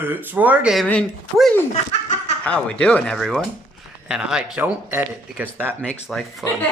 It's Wargaming. Whee! How we doing, everyone? And I don't edit because that makes life fun.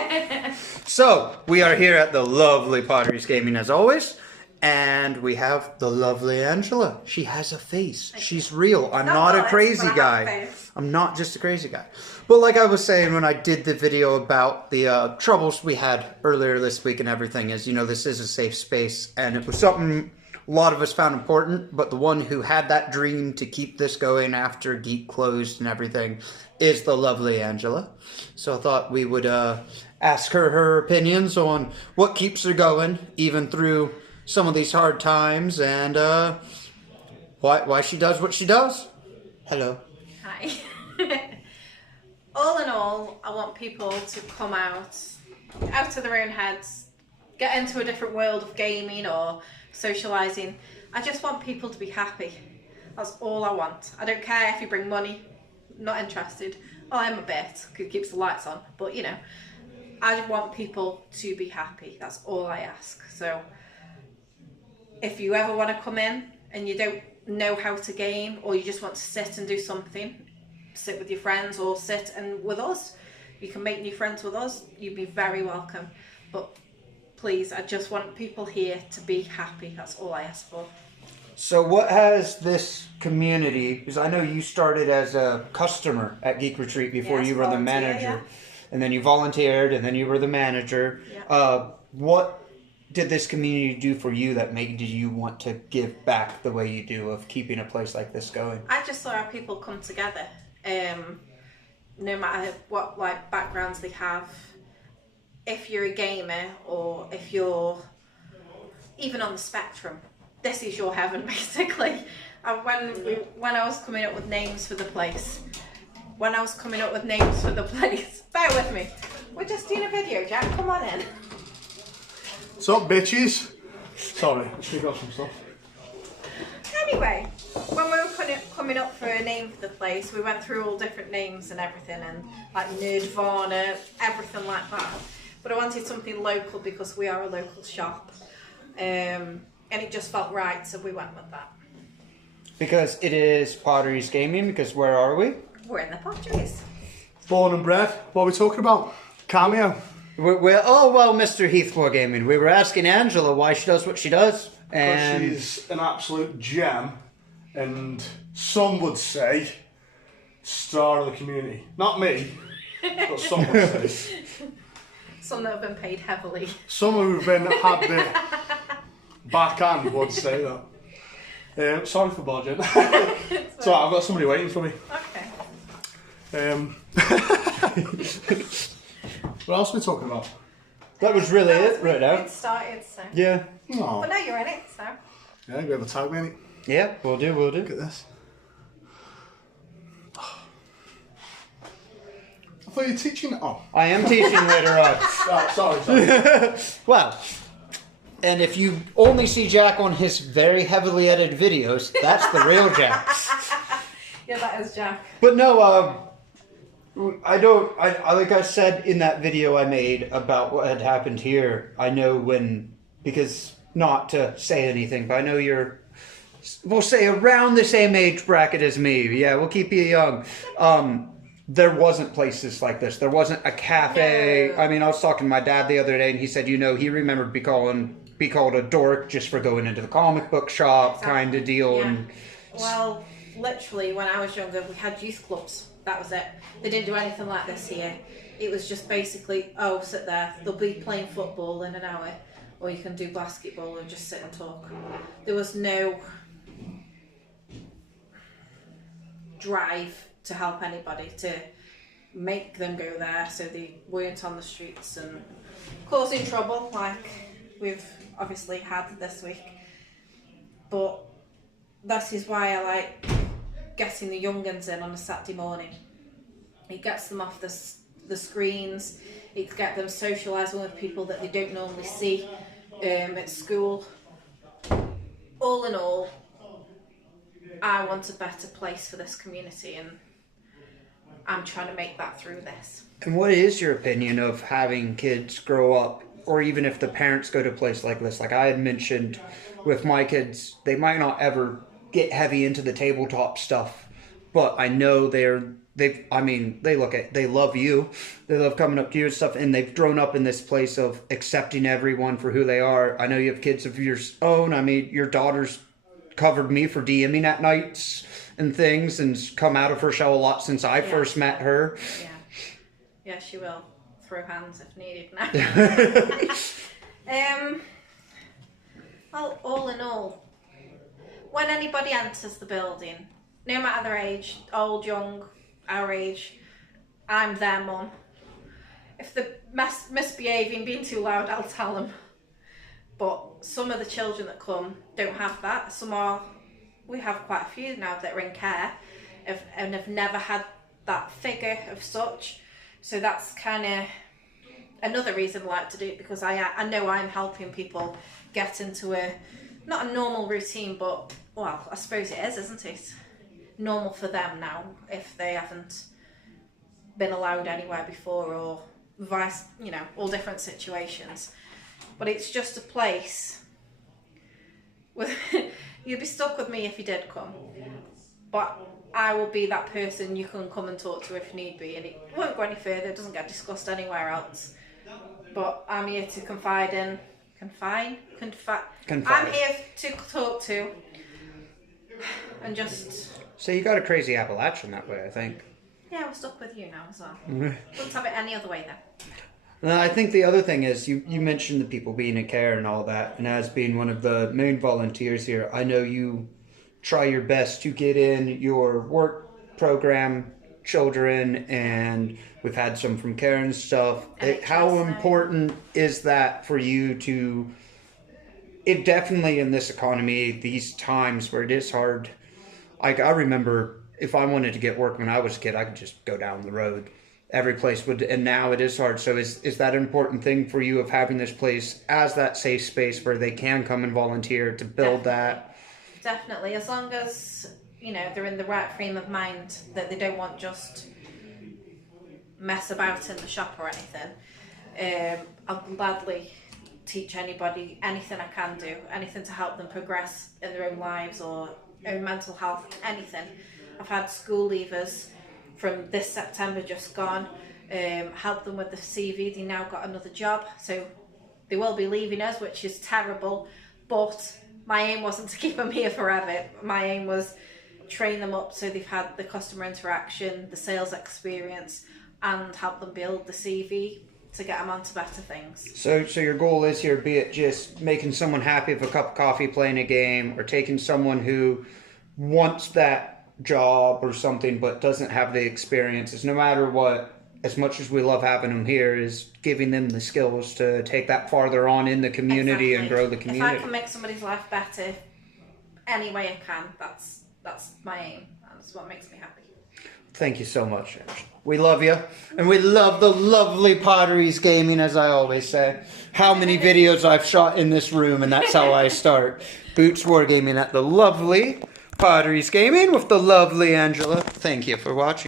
So, we are here at the lovely Potteries Gaming as always. And we have the lovely Angela. She has a face. She's real. I'm not a crazy guy. I'm not just a crazy guy. But like I was saying when I did the video about the troubles we had earlier this week and everything is, you know, this is a safe space. And it was something a lot of us found important. But the one who had that dream to keep this going after Geek closed and everything is the lovely Angela. So I thought we would ask her opinions on what keeps her going even through some of these hard times, and why she does what she does. Hello. Hi. All in all, I want people to come out of their own heads, get into a different world of gaming or socialising. I just want people to be happy. That's all I want. I don't care if you bring money, not interested. Well, I'm a bit, because it keeps the lights on, but you know, I just want people to be happy. That's all I ask. So if you ever want to come in and you don't know how to game, or you just want to sit and do something, sit with your friends or sit and with us, you can make new friends with us. You'd be very welcome. But please, I just want people here to be happy. That's all I ask for. So what has this community, because I know you started as a customer at Geek Retreat before you were the manager, and then you volunteered, and then you were the manager. Yeah. What did this community do for you that made you want to give back the way you do of keeping a place like this going? I just saw how people come together, no matter what like backgrounds they have. If you're a gamer or if you're even on the spectrum, this is your heaven basically. And when I was coming up with names for the place, bear with me. We're just doing a video, Jack. Come on in. What's up, bitches? Sorry, I should have got some stuff. Anyway, when we were coming up for a name for the place, we went through all different names and everything, and like Nerdvana, everything like that. But I wanted something local because we are a local shop, and it just felt right, so we went with that. Because it is Potteries Gaming, because where are we? We're in the Potteries. Born and bred. What are we talking about? Cameo. Oh, well, Mr. Heathmore Gaming, we were asking Angela why she does what she does. Because she's an absolute gem, and some would say, star of the community. Not me, but some would say. Some that have been paid heavily. Some who've had the backhand would say that. Sorry for barging. It's alright, I've got somebody waiting for me. Okay. What else are we talking about? That was really it right now. It started, so. Yeah. Oh. But now you're in it, so. Yeah, we have a tag in it. Yeah, we'll do. Look at this. I thought you were teaching. Oh. I am teaching later on. Sorry. Well, and if you only see Jack on his very heavily edited videos, that's the real Jack. Yeah, that is Jack. But no, I like I said in that video I made about what had happened here, I know because not to say anything, but I know you're, we'll say around the same age bracket as me. Yeah, we'll keep you young. There wasn't places like this. There wasn't a cafe. No. I mean, I was talking to my dad the other day, and he said, you know, he remembered be called a dork just for going into the comic book shop kind of deal. Yeah. And well, literally, when I was younger, we had youth clubs. That was it. They didn't do anything like this here. It was just basically, oh, sit there. They'll be playing football in an hour, or you can do basketball and just sit and talk. There was no drive to help anybody, to make them go there, so they weren't on the streets and causing trouble like we've obviously had this week. But that is why I like getting the young'uns in on a Saturday morning. It gets them off the screens, it gets them socialising with people that they don't normally see at school. All in all, I want a better place for this community, and I'm trying to make that through this. And what is your opinion of having kids grow up, or even if the parents go to a place like this? Like I had mentioned with my kids, they might not ever get heavy into the tabletop stuff, but I know they love you. They love coming up to you and stuff, and they've grown up in this place of accepting everyone for who they are. I know you have kids of your own. I mean, your daughter's covered me for DMing at nights and things, and come out of her shell a lot since I first met her. Yeah, she will throw hands if needed now. Well, all in all, when anybody enters the building, no matter their age, old, young, our age, I'm their mum. If they're misbehaving, being too loud, I'll tell them. But some of the children that come don't have that. We have quite a few now that are in care and have never had that figure of such. So that's kind of another reason I like to do it, because I know I'm helping people get into not a normal routine, but, well, I suppose it is, isn't it? Normal for them now, if they haven't been allowed anywhere before, or all different situations. But it's just a place with you'd be stuck with me if you did come, but I will be that person you can come and talk to if need be, and it won't go any further. It doesn't get discussed anywhere else. But I'm here to confide in. Confide. I'm here to talk to, and just. So you got a crazy Appalachian that way, I think. Yeah, we're stuck with you now as well. Wouldn't have it any other way then. I think the other thing is, you mentioned the people being in care and all that, and as being one of the main volunteers here, I know you try your best to get in your work program children, and we've had some from care and stuff. How important is that for you to, it definitely in this economy, these times where it is hard. Like, I remember if I wanted to get work when I was a kid, I could just go down the road. Every place would, and now it is hard. So is that an important thing for you, of having this place as that safe space where they can come and volunteer to build that? Definitely, as long as they're in the right frame of mind, that they don't want just mess about in the shop or anything. I'll gladly teach anybody anything I can do, anything to help them progress in their own lives or own mental health, anything. I've had school leavers from this September just gone, help them with the CV. They now got another job, so they will be leaving us, which is terrible, but my aim wasn't to keep them here forever. My aim was train them up so they've had the customer interaction, the sales experience, and help them build the CV to get them onto better things. So your goal is here, be it just making someone happy with a cup of coffee, playing a game, or taking someone who wants that job or something but doesn't have the experiences, no matter what, as much as we love having them here, is giving them the skills to take that farther on in the community. Exactly. And grow the community. If I can make somebody's life better any way I can, that's my aim. That's what makes me happy. Thank you so much. We love you, and we love the lovely Potteries Gaming, as I always say. How many videos I've shot in this room, and that's how I start. Boots Wargaming at the lovely Potteries Gaming with the lovely Angela. Thank you for watching.